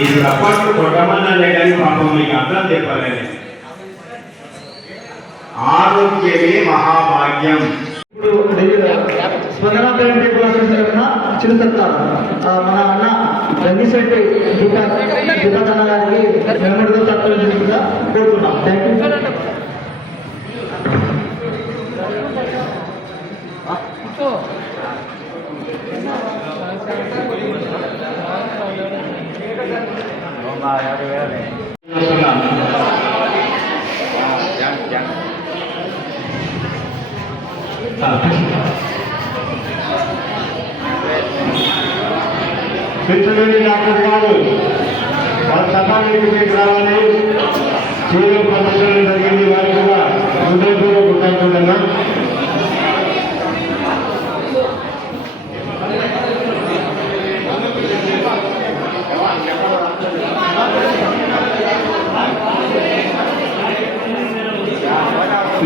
ఈ రప్పట్లు కొట్టమన్నదే కానీ పాపం మీకు అర్థం చెప్పలేదు. ఆరోగ్యమే మహాభాగ్యం. స్పందన పేరెంట్ టేబుల్ అసోసియేషన్ చిరుసత్తారు మన అన్న రంగిశెట్టి దుకాణ గారికి మెమోరియల్ తక్కువగా కోరుతున్నాం. Thank you. పిచ్చిలేని డాక్టర్ గారు వాళ్ళ సభానికి రావాలి. చేయడం ప్రదర్శన జరిగింది. వారికి కూడా హృదయపూర్వక కృతజ్ఞతలు.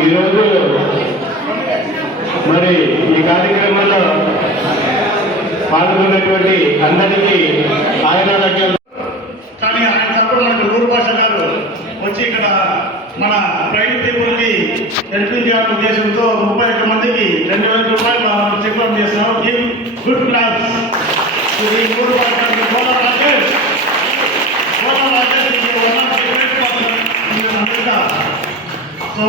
ఈరోజు మరి ఈ కార్యక్రమంలో పాల్గొన్నటువంటి అందరికీ ఆయన దగ్గర కానీ ఆయన తప్పుడు మనకు నూరు భాష గారు వచ్చి ఇక్కడ మన ప్రైవేట్ పీపుల్కి హెల్పింగ్ ఉద్దేశంతో 31 మందికి 2,000 రూపాయలు మనం చెక్ చేస్తున్నాం. గుడ్ క్లాస్ నూరు భాష సో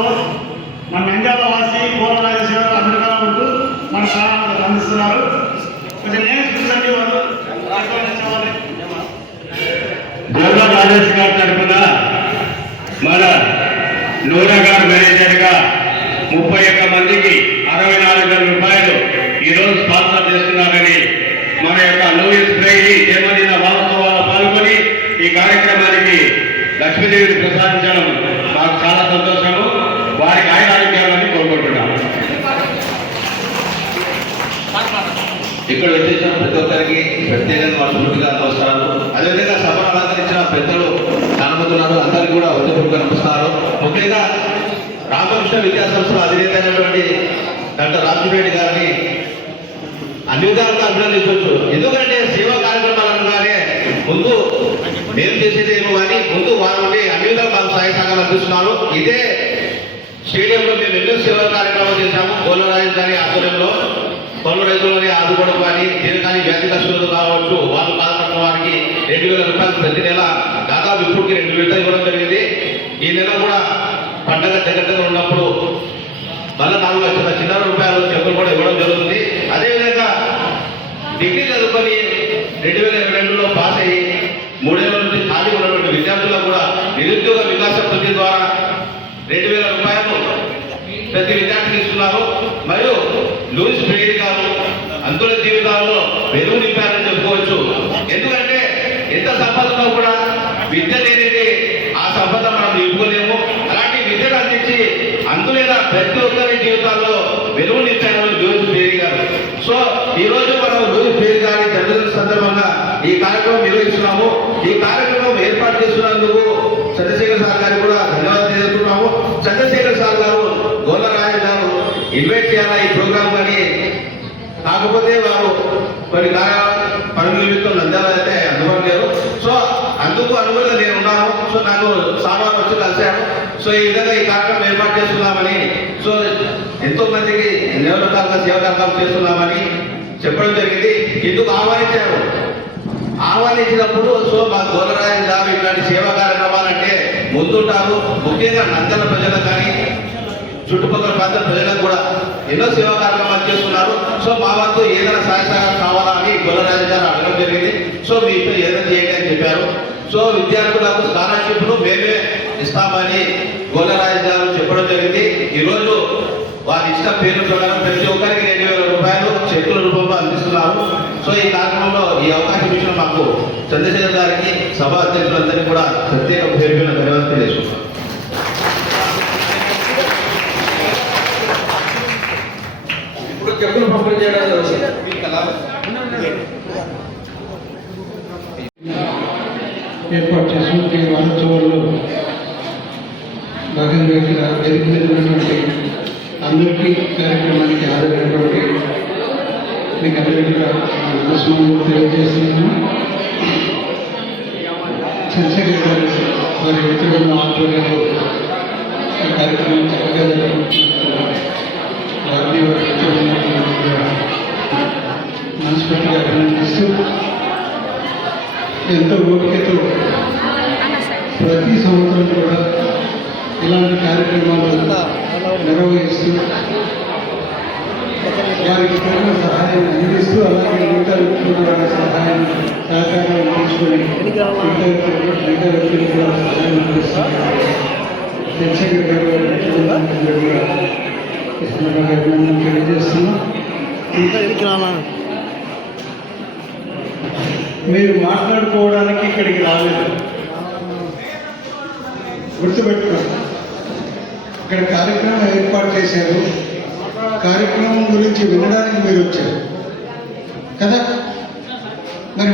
మన నంద్యాల వాసి కోల రాజేశ్వర గారు అమెరికా ఉంటూ మన సహాయాలు అందిస్తున్నారు. కొంచెం నేమ్స్ చూసండి. వాళ్ళు గోల్లా రాజేష్ గారి తరఫున మన నూనెగారు మేనేజర్గా 31 మందికి 64,000 రూపాయలు ఈరోజు స్పాన్సర్ చేస్తున్నారని మన యొక్క లూయిస్ బ్రెయిలీ జన్మదిన వారోత్సవాలు పాల్గొని ఈ కార్యక్రమానికి లక్ష్మీదేవిని ప్రసాదించడం మాకు చాలా సంతోషము. వారికి ఆయన ఆరోగ్యాలని కోరుకుంటున్నాము. ఇక్కడ వచ్చేసిన ప్రతి ఒక్కరికి ప్రత్యేకంగా మనస్ఫూర్తిగా నమస్కారాలు. అదేవిధంగా సభను అలంకరించిన పెద్దలు చాలా మంది ఉన్నారు. అందరికీ కూడా హృదయపూర్వక నమస్కారం. ముఖ్యంగా రామకృష్ణ విద్యా సంస్థల అధినేత అయినటువంటి డాక్టర్ రాజురెడ్డి గారిని అన్ని విధాలుగా అభినందించవచ్చు. ఎందుకంటే సేవా కార్యక్రమాలు అనగానే ముందు మేము చేసేది ఏమో కానీ ముందు వారు అన్ని విధాలు మాకు సహాయ సహకారాలు అందిస్తున్నారు. ఇదే స్టేడియంలో మేము ఎన్నో సేవా కార్యక్రమాలు చేశాము. గోలరాజు గారి ఆధ్వర్యంలో పలు రైతులని ఆదుకోవడం కానీ దీనికాని వ్యాధిగ్రస్తులు కావచ్చు, వాళ్ళు బాధపడిన వారికి 2,000 రూపాయలు ప్రతి నెల దాదాపు ఇప్పటికి 2 విడతలు ఇవ్వడం జరిగింది. ఈ నెల కూడా పండగ దగ్గర ఉన్నప్పుడు మళ్ళీ 4 లక్షల చిల్లర రూపాయలు చెప్పులు కూడా ఇవ్వడం జరుగుతుంది. అదేవిధంగా డిగ్రీ చదువుకొని 2022లో పాస్ అయ్యి 3 ఏళ్ల నుంచి ఖాళీ ఉన్నటువంటి విద్యార్థులకు కూడా నిరుద్యోగ వికాస పద్ధతి ద్వారా 2,000 రూపాయలు ప్రతి విద్యార్థికి ఇస్తున్నారు. మరియు లూయిస్ బ్రెయిలీ గారు అంతుల జీవితాల్లో వెలుగు నింపారని చెప్పుకోవచ్చు. ఎందుకంటే ఎంత సంపదలో కూడా విద్య లేనిది ఆ సంపద మనం నింపుకోలేము. అలాంటి విద్యను అందించి అందులేన ప్రతి ఒక్కరి జీవితాల్లో వెలుగు నింపారు లూయిస్ బ్రెయిలీ గారు. సో ఈ రోజు మనం లూయిస్ బ్రెయిలీ గారి జన్మదిన సందర్భంగా ఈ కార్యక్రమం నిర్వహిస్తున్నాము. ఈ కార్యక్రమం ఏర్పాటు చేస్తున్నందుకు చంద్రశేఖర్ సార్ గారికి కూడా ధన్యవాదాలు తెలుపుతున్నాము. చంద్రశేఖర్ సార్ గారు గోలరాజు గారు ఇన్వైట్ చేయాలా ఈ ప్రోగ్రామ్ కానీ, కాకపోతే వారు కొన్ని పనుల నిమిత్తం నంద్యాల అయితే అందుబాటు లేరు. సో అందుకు అనుగుణంగా నేను ఉన్నాను. సో నాకు సామాన్ వచ్చి కలిశాను. సో ఈ విధంగా ఈ కార్యక్రమం ఏర్పాటు చేస్తున్నామని, సో ఎంతో మందికి ఎన్నో రకాలుగా సేవ కార్యక్రమం చేస్తున్నామని చెప్పడం జరిగింది. ఇందుకు ఆహ్వానించినప్పుడు సో మా గోలరాజు గారు ఇట్లాంటి సేవా కార్యక్రమాలంటే ముందుంటారు. ముఖ్యంగా నంద్యాల ప్రజలకు కానీ చుట్టుపక్కల ప్రాంతాల ప్రజలకు కూడా ఎన్నో సేవా కార్యక్రమాలు చేస్తున్నారు. సో మా వంతు ఏదైనా సహాయసహకారం కావాలా అని గోలరాజు గారు అడగడం జరిగింది. సో మీతో ఏదైనా చేయండి అని చెప్పారు. సో విద్యార్థులకు స్కాలర్షిప్ను మేమే ఇస్తామని గోలరాజు గారు చెప్పడం జరిగింది. ఈరోజు వారి ఇష్ట పేరు ప్రకారం ప్రతి ఒక్కరికి 2,000 రూపాయలు చెక్కుల రూపంలో అందిస్తున్నారు. సో ఈ కార్యక్రమంలో ఈ అవకాశం ఇచ్చిన మాకు చంద్రశేఖర్ గారికి సభా అధ్యక్షులందరినీ కూడా ప్రత్యేక పేరు ధన్యవాదాలు తెలియజేస్తున్నాను. ఇప్పుడు చెప్పులు పంపిణీ చేయడం ఏర్పాటు చేసినటువంటి వారోత్సవాల్లో భాగంగా ఇక్కడ వేదిక మీద ఉన్నటువంటి అందరికీ కార్యక్రమానికి హాజరైనటువంటి మీకు అందరికీ నమస్కారం తెలియజేస్తున్నాను. చంద్రశేఖర్ గారు వారి మిత్రుల ఆధ్వర్యంలో ఈ కార్యక్రమం చక్కగా జరుగుతున్నారు. వారిని వారి మిత్రులను మనస్ఫూర్తిగా అభినందిస్తూ ఎంతో ఓపికతో ప్రతి సంవత్సరం కూడా ఇలాంటి కార్యక్రమాలు నిర్వహిస్తూ వారికి తగిన సహాయం అందిస్తూ అలాగే మిగతా వ్యక్తులు వారి సహాయం సహకారాలు తీసుకొని మిగతా వ్యక్తులు కూడా సహాయం అందిస్తారు. చంద్రశేఖర్ గారు కూడా అభినందన తెలియజేస్తున్నాం. మీరు మాట్లాడుకోవడానికి ఇక్కడికి రాలేదు, గుర్తుపెట్టుకోండి. ఇక్కడ కార్యక్రమం ఏర్పాటు చేశారు, కార్యక్రమం గురించి వినడానికి మీరు వచ్చారు కదా. మరి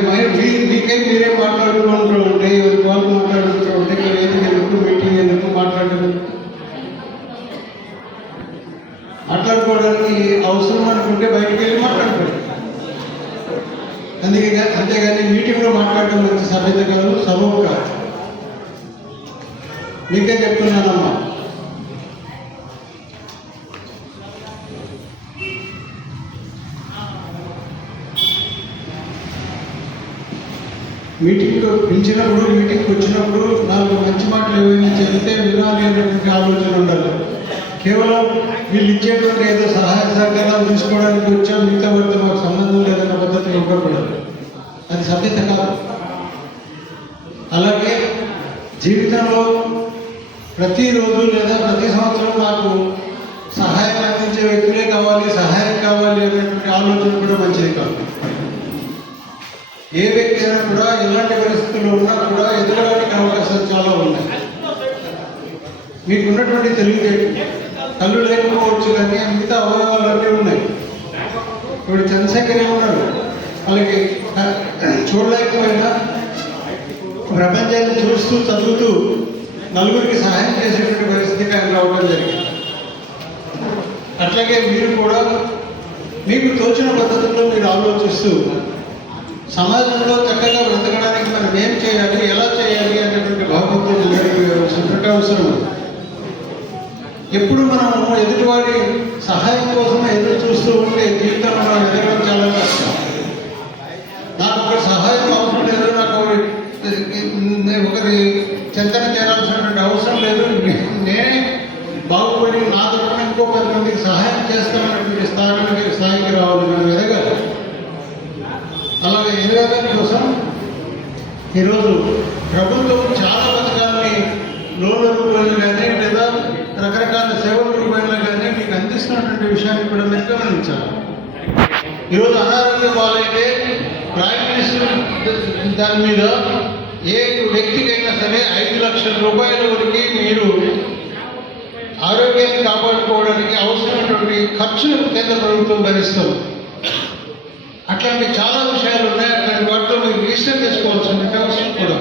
మీకై మీరే మాట్లాడుకుంటూ ఉంటే ఎవరి వాళ్ళు మాట్లాడుకుంటూ ఉంటే మీరు ఏది ఎందుకు మీటింగ్ ఎందుకు మాట్లాడుకోవడానికి అవసరం అనుకుంటే బయటికి వెళ్ళి మాట్లాడుకోండి. అంతేగాని మీటింగ్లో మాట్లాడడం మంచి సభ్యత కాదు, సబబు కాదు. మీకే చెప్తున్నానమ్మా. మీటింగ్లో పిలిచినప్పుడు మీటింగ్కి వచ్చినప్పుడు నాకు మంచి మాటలు ఏమైనా చెబితే వినాలి అనేటువంటి ఆలోచన ఉండాలి. కేవలం వీళ్ళు ఇచ్చేటువంటి ఏదో సహాయ సహకారాలు తీసుకోవడానికి వచ్చాం, మిగతా వారితో మాకు సంబంధం లేదన్న పద్ధతిలో ఉండకూడదు. అది సభ్యత కాదు. అలాగే జీవితంలో ప్రతిరోజు లేదా ప్రతి సంవత్సరం మాకు సహాయం అందించే వ్యక్తులే కావాలి, సహాయం కావాలి అనేటువంటి ఆలోచన కూడా మంచిది కాదు. ఏ వ్యక్తి అయినా కూడా ఎలాంటి పరిస్థితుల్లో ఉన్నా కూడా ఎదగడానికి అవకాశాలు చాలా ఉన్నాయి. మీకున్నటువంటి తెలివితేటలు, కళ్ళు లేకపోవచ్చు కానీ మిగతా అవయవాలన్నీ ఉన్నాయి. ఇప్పుడు చంద్రశేఖర్ ఏమన్నాడు, వాళ్ళకి చూడలేకపోయినా ప్రపంచాన్ని చూస్తూ చదువుతూ నలుగురికి సహాయం చేసేటువంటి పరిస్థితికి ఆయన రావడం జరిగింది. అట్లాగే మీరు కూడా మీకు తోచిన పద్ధతుల్లో మీరు ఆలోచిస్తూ సమాజంలో చక్కగా బ్రతకడానికి మనం ఏం చేయాలి, ఎలా చేయాలి అనేటువంటి భావోద్వేగం జరిగినటువంటి అవసరం. ఎప్పుడు మనము ఎదుటివాడి సహాయం కోసం ఎదురు చూస్తూ ఉంటే జీవితంలో మనం ఎదగడం చాలా కష్టం. నాకు ఒకరి సహాయం అవసరం లేదు, నాకు ఒకరి చెంతన చేరాల్సినటువంటి అవసరం లేదు, నేనే బాగుపడి నా తరఫున ఇంకో 10 మందికి సహాయం చేస్తామనేటువంటి స్థాయికి రావాలి, మనం ఎదగాలి. అలాగే ఎదగడం కోసం ఈరోజు ప్రభుత్వం చాలా పథకాలని లోన్ల రూపంలో కానీ లేదా రకరకాల సేవల రూపంలో కానీ మీకు అందిస్తున్నటువంటి విషయాన్ని కూడా మీరు గమనించాలి. ఈరోజు అనారోగ్యం పాలైతే ప్రైమ్ మినిస్టర్ దాని మీద ఏ వ్యక్తికైనా సరే 5 లక్షల రూపాయల వరకు మీరు ఆరోగ్యాన్ని కాపాడుకోవడానికి అవసరమైనటువంటి ఖర్చును కేంద్ర ప్రభుత్వం భరిస్తుంది. అట్లాంటి చాలా విషయాలు ఉన్నాయి. అట్లాంటి వాటిలో మీరు రిజిస్టర్ చేసుకోవాల్సిన అవసరం కూడా.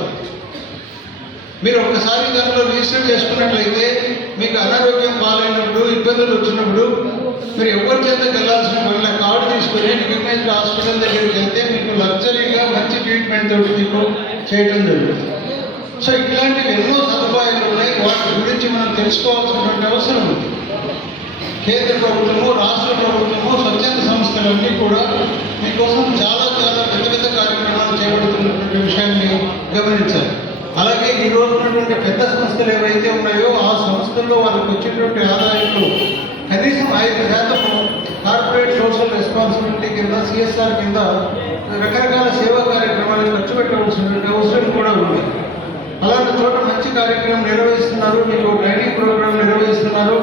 మీరు ఒక్కసారి దాంట్లో రిజిస్టర్ చేసుకున్నట్లయితే మీకు అనారోగ్యం పాలైనప్పుడు, ఇబ్బందులు వచ్చినప్పుడు మీరు ఎవరి చేతకి వెళ్ళాల్సిన వల్ల కార్డు తీసుకుని రికగ్నైజ్డ్ హాస్పిటల్ దగ్గరికి వెళ్తే మీకు లగ్జరీగా మంచి ట్రీట్మెంట్ తోటి మీకు చేయడం జరుగుతుంది. సో ఇట్లాంటివి ఎన్నో సదుపాయాలు ఉన్నాయి, వాటి గురించి మనం తెలుసుకోవాల్సినటువంటి అవసరం ఉంది. కేంద్ర ప్రభుత్వము, రాష్ట్ర ప్రభుత్వము, స్వచ్ఛంద సంస్థలన్నీ కూడా మీకోసం చాలా చాలా పెద్ద పెద్ద కార్యక్రమాలు చేపడుతున్నటువంటి విషయాన్ని గమనించాలి. అలాగే ఈ రోజు ఉన్నటువంటి పెద్ద సంస్థలు ఏవైతే ఉన్నాయో ఆ సంస్థల్లో వాళ్ళకి వచ్చేటువంటి ఆదాయంలో కనీసం 5% కార్పొరేట్ సోషల్ రెస్పాన్సిబిలిటీ కింద, CSR కింద రకరకాల సేవా కార్యక్రమాలకు ఖర్చు పెట్టవలసినటువంటి అవసరం కూడా ఉంది. అలాంటి చోట మంచి కార్యక్రమం నిర్వహిస్తున్నారు, మీకు ట్రైనింగ్ ప్రోగ్రాం నిర్వహిస్తున్నారు.